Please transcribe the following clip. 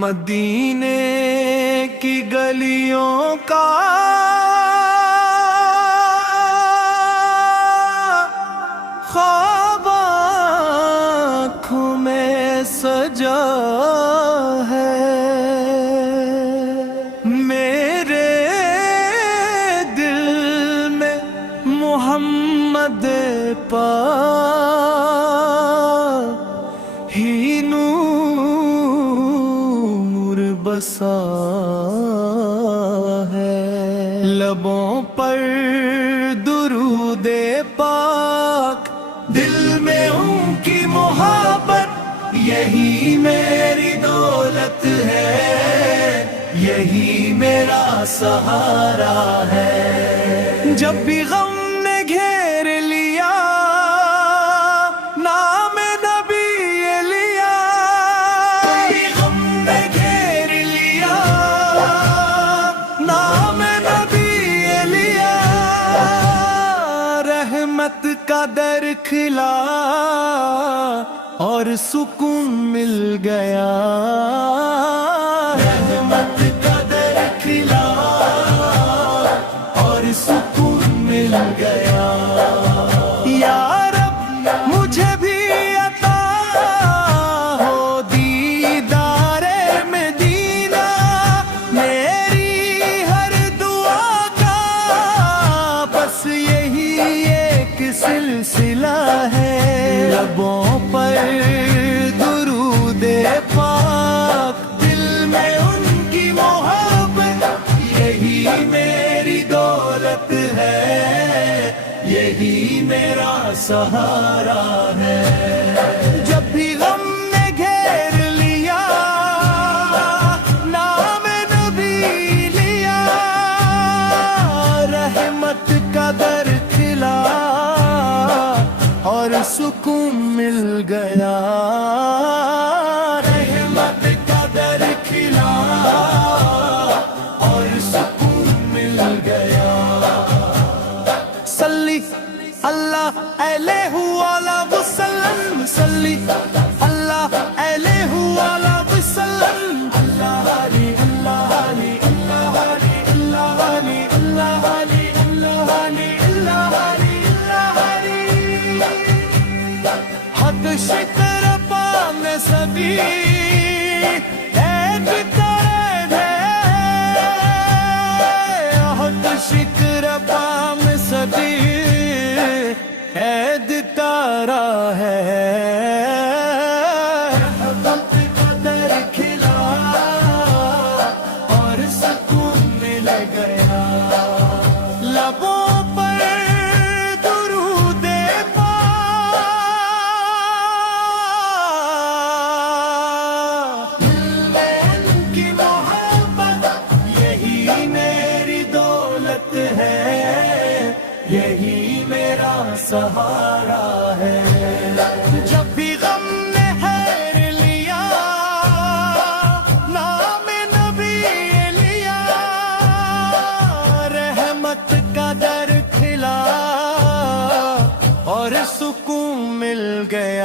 مدینے کی گلیوں کا خواب آنکھوں میں سجا ہے، میرے دل میں محمد پاک ہی نور بسا ہے، لبوں پر درود پاک، دل میں ان کی محبت، یہی میری دولت ہے، یہی میرا سہارا ہے۔ جب بھی غم نے گھیر لیا، نام نبی لیا، غم نے گھیر لیا، نام نبی لیا، رحمت کا در کھلا اور سکون مل گیا، رحمت کا در کھلا اور سکون مل گیا۔ یا رب مجھے بھی عطا ہو دیدار مدینہ، میری ہر دعا کا بس یہی ایک سلسلہ ہے، لبوں پر درود پاک، دل میں ان کی محبت، یہی میری دولت ہے، یہی میرا سہارا ہے۔ جب بھی غم نے گھیر لیا، نام نبی لیا، رحمت کا در کھلا اور سکون مل گیا، رحمت کا در کھلا اور سکون مل گیا۔ صلی اللہ علیہ وآلہ وسلم، صلی اللہ علیہ وآلہ وسلم، اللہ علی اللہ علی اللہ علی اللہ علی اللہ علی اللہ علی اللہ علی اللہ علی، حد شکر پام سبھی ایک طرح ہے، حد شکر پام سبھی عید تارا ہے، رحمت کا در کھلا اور سکون مل گیا، لبوں پر درود پاک، دل میں ان کی محبت، یہی میری دولت ہے، یہی میرا سہارا ہے۔ جب بھی غم نے گھیر لیا، نام نبی لیا، رحمت کا در کھلا اور سکون مل گیا۔